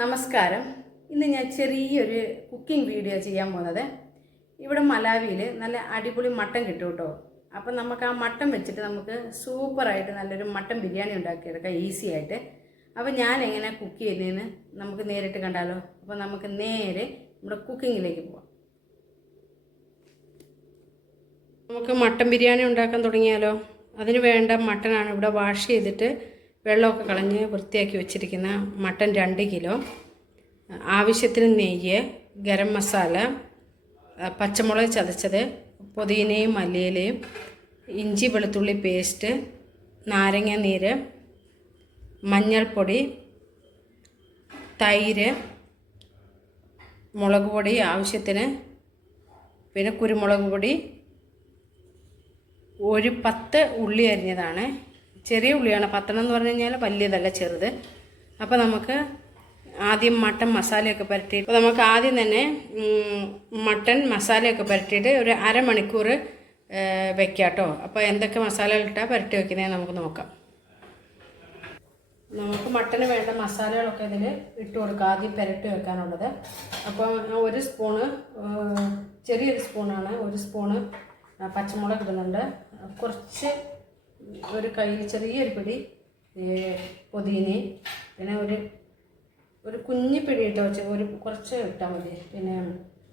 നമസ്കാരം. ഇന്ന് ഞാൻ ചെറിയൊരു കുക്കിംഗ് വീഡിയോ ചെയ്യാൻ പോകുന്നത്. ഇവിടെ മലാവിയിൽ നല്ല അടിപൊളി മട്ടൻ കിട്ടും കേട്ടോ. അപ്പം നമുക്ക് ആ മട്ടൻ വെച്ചിട്ട് നമുക്ക് സൂപ്പറായിട്ട് നല്ലൊരു മട്ടൻ ബിരിയാണി ഉണ്ടാക്കിയെടുക്കാം ഈസി ആയിട്ട്. അപ്പം ഞാൻ എങ്ങനെ കുക്ക് ചെയ്യുന്നതെന്ന് നമുക്ക് നേരിട്ട് കണ്ടാലോ. അപ്പം നമുക്ക് നേരെ നമ്മുടെ കുക്കിങ്ങിലേക്ക് പോവാം. നമുക്ക് മട്ടൻ ബിരിയാണി ഉണ്ടാക്കാൻ തുടങ്ങിയാലോ. അതിന് വേണ്ട മട്ടനാണ് ഇവിടെ വാഷ് ചെയ്തിട്ട് വെള്ളമൊക്കെ കളഞ്ഞ് വൃത്തിയാക്കി വെച്ചിരിക്കുന്ന മട്ടൻ 2 കിലോ. ആവശ്യത്തിന് നെയ്യ്, ഗരം മസാല, പച്ചമുളക് ചതച്ചത്, പുതിനയും മല്ലിയിലയും, ഇഞ്ചി വെളുത്തുള്ളി പേസ്റ്റ്, നാരങ്ങ നീര്, മഞ്ഞൾപ്പൊടി, തൈര്, മുളക് പൊടി ആവശ്യത്തിന്, പിന്നെ കുരുമുളക് പൊടി, ഒരു 10 ഉള്ളി അരിഞ്ഞതാണ്. ചെറിയ ഉള്ളിയാണ്. 10 എന്ന് പറഞ്ഞു കഴിഞ്ഞാൽ വലിയതല്ല, ചെറുത്. അപ്പോൾ നമുക്ക് ആദ്യം മട്ടൻ മസാലയൊക്കെ പുരട്ടിയിട്ട് അപ്പോൾ നമുക്ക് ആദ്യം തന്നെ മട്ടൻ മസാലയൊക്കെ പുരട്ടിയിട്ട് ഒരു അരമണിക്കൂർ വെക്കാം കേട്ടോ. അപ്പോൾ എന്തൊക്കെ മസാലകളിട്ടാണ് പുരട്ടി വയ്ക്കുന്നതെന്ന് നമുക്ക് നോക്കാം. നമുക്ക് മട്ടന് വേണ്ട മസാലകളൊക്കെ ഇതിൽ ഇട്ട് കൊടുക്കാം. ആദ്യം പുരട്ടി വെക്കാനുള്ളത്. അപ്പോൾ ഒരു സ്പൂണ്, ചെറിയൊരു സ്പൂണാണ്, ഒരു സ്പൂണ് പച്ചമുളക് ഇടുന്നുണ്ട്. കുറച്ച് ഒരു കയ്യിൽ ചെറിയൊരു പിടി പുതിനയും, പിന്നെ ഒരു കുഞ്ഞു പിടി ഇട്ട് വെച്ച് കുറച്ച് ഇട്ടാൽ മതി. പിന്നെ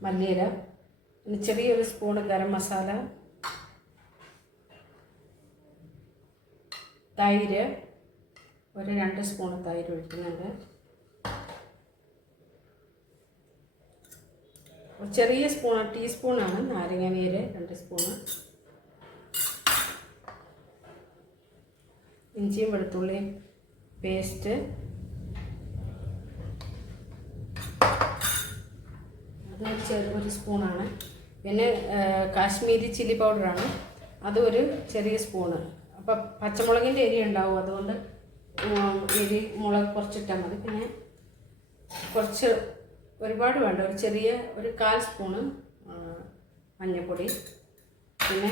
മല്ലിയില, പിന്നെ ചെറിയൊരു സ്പൂണ് ഗരം മസാല, തൈര്, ഒരു 2 സ്പൂൺ തൈര് ഒഴിക്കുന്നുണ്ട്. ചെറിയ ടീസ്പൂണാണ് നാരങ്ങ നീര്, 2 സ്പൂണ്. ഇഞ്ചിയും വെളുത്തുള്ളിയും പേസ്റ്റ്, അത് ഒരു സ്പൂണാണ്. പിന്നെ കാശ്മീരി ചില്ലി പൗഡറാണ്, അത് ഒരു ചെറിയ സ്പൂണ്. അപ്പം പച്ചമുളകിൻ്റെ എരി ഉണ്ടാവും, അതുകൊണ്ട് മുളക് കുറച്ചിട്ടാൽ മതി. പിന്നെ കുറച്ച്, ഒരുപാട് വേണ്ട, ഒരു 1/4 സ്പൂണ് മഞ്ഞൾപ്പൊടി, പിന്നെ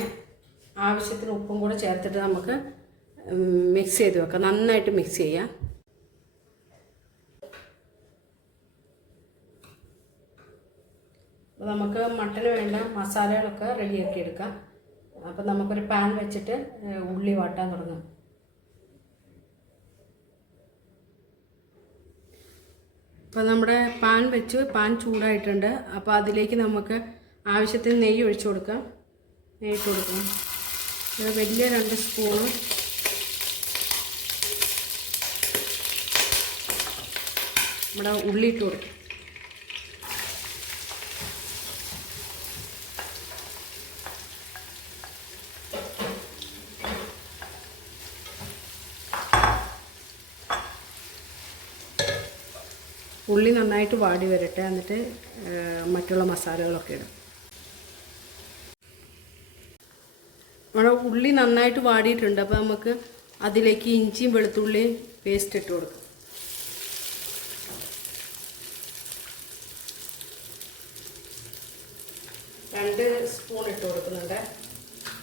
ആവശ്യത്തിന് ഉപ്പും കൂടെ ചേർത്തിട്ട് നമുക്ക് മിക്സ് ചെയ്ത് വെക്കാം. നന്നായിട്ട് മിക്സ് ചെയ്യാം. അപ്പോൾ നമുക്ക് മട്ടന് വേണ്ട മസാലകളൊക്കെ റെഡിയാക്കി എടുക്കാം. അപ്പോൾ നമുക്കൊരു പാൻ വെച്ചിട്ട് ഉള്ളി വാട്ടാൻ തുടങ്ങാം. അപ്പോൾ നമ്മുടെ പാൻ വെച്ച്, പാൻ ചൂടായിട്ടുണ്ട്. അപ്പോൾ അതിലേക്ക് നമുക്ക് ആവശ്യത്തിന് നെയ്യ് ഒഴിച്ചു കൊടുക്കാം. നെയ്യിട്ട് കൊടുക്കാം. വലിയ 2 സ്പൂണ് നമ്മുടെ ഉള്ളി ഇട്ട് കൊടുക്കും. ഉള്ളി നന്നായിട്ട് വാടി വരട്ടെ, എന്നിട്ട് മറ്റുള്ള മസാലകളൊക്കെ ഇടും. നമ്മുടെ ഉള്ളി നന്നായിട്ട് വാടിയിട്ടുണ്ട്. അപ്പോൾ നമുക്ക് അതിലേക്ക് ഇഞ്ചിയും വെളുത്തുള്ളിയും പേസ്റ്റ് ഇട്ട് കൊടുക്കും. 2 സ്പൂൺ ഇട്ട് കൊടുക്കുന്നുണ്ട്.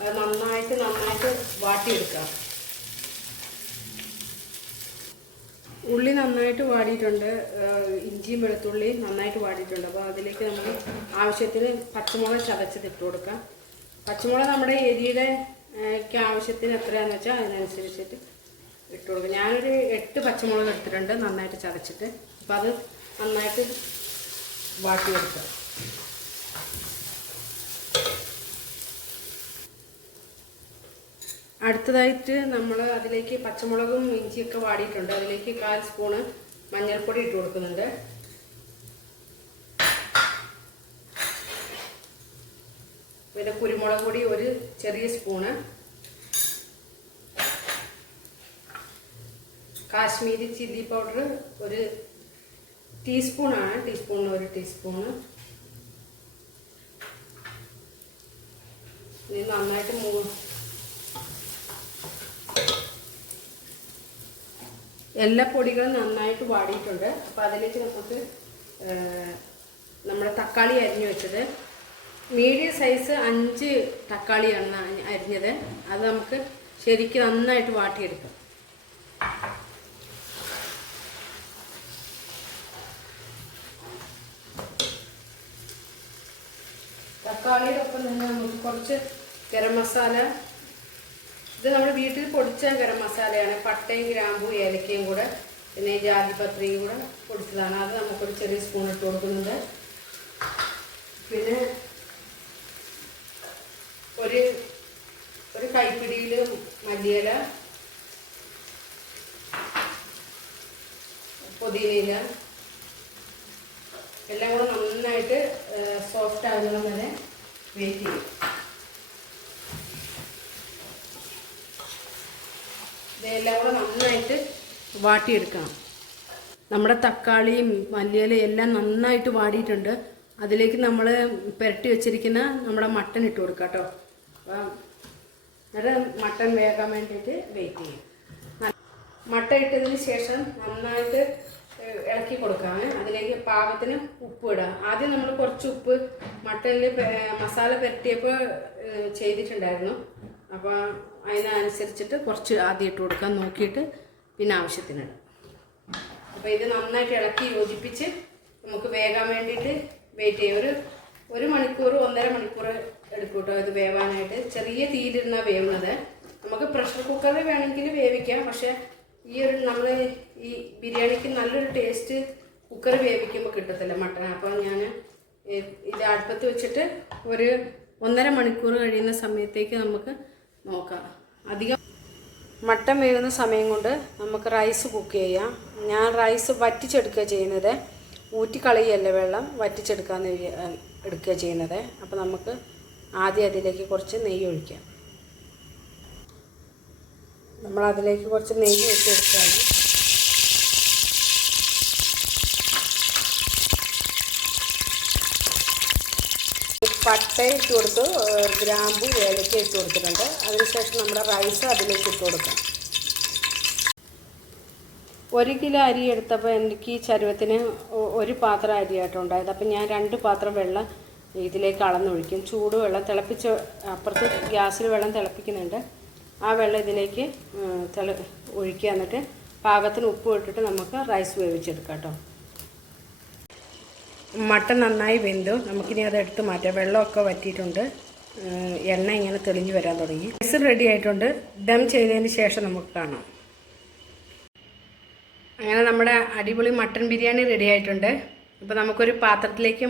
അത് നന്നായിട്ട് വാട്ടിയെടുക്കാം. ഉള്ളി നന്നായിട്ട് വാടിയിട്ടുണ്ട്, ഇഞ്ചിയും വെളുത്തുള്ളിയും നന്നായിട്ട് വാടിയിട്ടുണ്ട്. അപ്പോൾ അതിലേക്ക് നമുക്ക് ആവശ്യത്തിന് പച്ചമുളക് ചതച്ചത് ഇട്ട് കൊടുക്കാം. പച്ചമുളക് നമ്മുടെ എരിയുടെ ആവശ്യത്തിന് എത്രയാണെന്ന് വെച്ചാൽ അതിനനുസരിച്ചിട്ട് ഇട്ട് കൊടുക്കാം. ഞാനൊരു 8 പച്ചമുളക് എടുത്തിട്ടുണ്ട്, നന്നായിട്ട് ചതച്ചിട്ട്. അപ്പോൾ അത് നന്നായിട്ട് വാട്ടിയെടുക്കാം. അടുത്തതായിട്ട് നമ്മൾ അതിലേക്ക് പച്ചമുളകും ഇഞ്ചിയൊക്കെ വാടിയിട്ടുണ്ട്. അതിലേക്ക് 1/4 സ്പൂണ് മഞ്ഞൾപ്പൊടി ഇട്ട് കൊടുക്കുന്നുണ്ട്. പിന്നെ കുരുമുളക് പൊടി ഒരു ചെറിയ സ്പൂണ്, കാശ്മീരി ചില്ലി പൗഡർ ഒരു ടീസ്പൂണാണ്, ടീസ്പൂണിന് 1 ടീസ്പൂണ്. ഇത് നന്നായിട്ട് എല്ലാ പൊടികളും നന്നായിട്ട് വാടിയിട്ടുണ്ട്. അപ്പോൾ അതിലേക്ക് നമുക്ക് നമ്മുടെ തക്കാളി അരിഞ്ഞു വെച്ചത്, മീഡിയം സൈസ് 5 തക്കാളിയാണ് അരിഞ്ഞത്. അത് നമുക്ക് ശരിക്കും നന്നായിട്ട് വാട്ടിയെടുക്കാം. തക്കാളിയുടെ ഒപ്പം തന്നെ നമുക്ക് കുറച്ച് ഗരം മസാല, ഇത് നമ്മുടെ വീട്ടിൽ പൊടിച്ച ഗരം മസാലയാണ്. പട്ടയും ഗ്രാമ്പും ഏലക്കയും കൂടെ പിന്നെ ജാതിപത്രിയും കൂടെ പൊടിച്ചതാണ്. അത് നമുക്കൊരു ചെറിയ സ്പൂൺ ഇട്ട് കൊടുക്കുന്നുണ്ട്. പിന്നെ ഒരു കൈപ്പിടിയിൽ മല്ലിയില, പുതിനയില എല്ലാം കൂടെ നന്നായിട്ട് സോഫ്റ്റ് ആകുന്ന വരെ വെയിറ്റ് ചെയ്യും. ഇതെല്ലാം കൂടെ നന്നായിട്ട് വാട്ടിയെടുക്കണം. നമ്മുടെ തക്കാളിയും മല്ലിയിലയും എല്ലാം നന്നായിട്ട് വാടിയിട്ടുണ്ട്. അതിലേക്ക് നമ്മൾ പുരട്ടി വെച്ചിരിക്കുന്ന നമ്മുടെ മട്ടൻ ഇട്ട് കൊടുക്കാം കേട്ടോ. അപ്പം എന്നിട്ട് മട്ടൻ വേകാൻ വേണ്ടിയിട്ട് വെയിറ്റ് ചെയ്യും. മട്ട ഇട്ടതിന് ശേഷം നന്നായിട്ട് ഇളക്കി കൊടുക്കാം. അതിലേക്ക് പാകത്തിന് ഉപ്പ് ഇടാം. ആദ്യം നമ്മൾ കുറച്ച് ഉപ്പ് മട്ടനിൽ മസാല പുരട്ടിയപ്പോൾ ചെയ്തിട്ടുണ്ടായിരുന്നു. അപ്പോൾ അതിനനുസരിച്ചിട്ട് കുറച്ച് ആദ്യം ഇട്ട് കൊടുക്കാം, നോക്കിയിട്ട് പിന്നെ ആവശ്യത്തിനിടാം. അപ്പോൾ ഇത് നന്നായിട്ട് ഇളക്കി യോജിപ്പിച്ച് നമുക്ക് വേകാൻ വേണ്ടിയിട്ട് വെയിറ്റ് ചെയ്യും. ഒരു മണിക്കൂർ 1.5 മണിക്കൂർ എടുക്കും കേട്ടോ ഇത് വേവാനായിട്ട്. ചെറിയ തീയിലിരുന്നാണ് വേവുന്നത്. നമുക്ക് പ്രഷർ കുക്കറിൽ വേണമെങ്കിൽ വേവിക്കാം. പക്ഷേ നമ്മൾ ഈ ബിരിയാണിക്ക് നല്ലൊരു ടേസ്റ്റ് കുക്കർ വേവിക്കുമ്പോൾ കിട്ടത്തില്ല മട്ടൻ. അപ്പോൾ ഞാൻ ഇത് അടുപ്പത്ത് വെച്ചിട്ട് ഒരു 1.5 മണിക്കൂർ കഴിയുന്ന സമയത്തേക്ക് നമുക്ക് നോക്കാം. അധികം മട്ടൻ വേകുന്ന സമയം കൊണ്ട് നമുക്ക് റൈസ് കുക്ക് ചെയ്യാം. ഞാൻ റൈസ് വറ്റിച്ചെടുക്കുക ചെയ്യുന്നത്, ഊറ്റിക്കളയല്ല വെള്ളം, വറ്റിച്ചെടുക്കാന്ന് എടുക്കുക ചെയ്യുന്നത്. അപ്പോൾ നമുക്ക് ആദ്യം അതിലേക്ക് കുറച്ച് നെയ്യ് ഒഴിക്കാം. നമ്മളതിലേക്ക് കുറച്ച് നെയ്യ് ഒഴിച്ചെടുക്കുകയാണ്. പട്ട ഇട്ട് കൊടുത്ത് ഗ്രാമ്പു ഏലക്ക ഇട്ട് കൊടുത്തിട്ടുണ്ട്. അതിനുശേഷം നമ്മുടെ റൈസ് അതിലേക്ക് ഇട്ട് കൊടുക്കാം. 1 കിലോ അരി എടുത്തപ്പോൾ എനിക്ക് ഈ ചരുവത്തിന് 1 പാത്രം അരിയായിട്ട് ഉണ്ടായത്. അപ്പം ഞാൻ 2 പാത്രം വെള്ളം ഇതിലേക്ക് അളന്നൊഴിക്കും. ചൂടുവെള്ളം തിളപ്പിച്ച്, അപ്പുറത്ത് ഗ്യാസിൽ വെള്ളം തിളപ്പിക്കുന്നുണ്ട്. ആ വെള്ളം ഇതിലേക്ക് ഒഴിക്കുക. എന്നിട്ട് പാകത്തിന് ഉപ്പ് ഇട്ടിട്ട് നമുക്ക് റൈസ് വേവിച്ചെടുക്കാം കേട്ടോ. മട്ടൻ നന്നായി വെന്തു. നമുക്കിനി അത് എടുത്ത് മാറ്റാം. വെള്ളമൊക്കെ വറ്റിയിട്ടുണ്ട്. എണ്ണ ഇങ്ങനെ തെളിഞ്ഞ് വരാൻ തുടങ്ങി. റൈസ് റെഡി ആയിട്ടുണ്ട്. ദം ചെയ്തതിന് ശേഷം നമുക്ക് കാണാം. അങ്ങനെ നമ്മുടെ അടിപൊളി മട്ടൻ ബിരിയാണി റെഡി ആയിട്ടുണ്ട്. അപ്പോൾ നമുക്കൊരു പാത്രത്തിലേക്ക്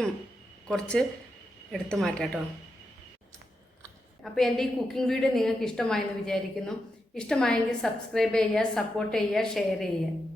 കുറച്ച് എടുത്ത് മാറ്റാം കേട്ടോ. അപ്പോൾ എൻ്റെ ഈ കുക്കിംഗ് വീഡിയോ നിങ്ങൾക്ക് ഇഷ്ടമായെന്ന് വിചാരിക്കുന്നു. ഇഷ്ടമായെങ്കിൽ സബ്സ്ക്രൈബ് ചെയ്യുക, സപ്പോർട്ട് ചെയ്യുക, ഷെയർ ചെയ്യുക.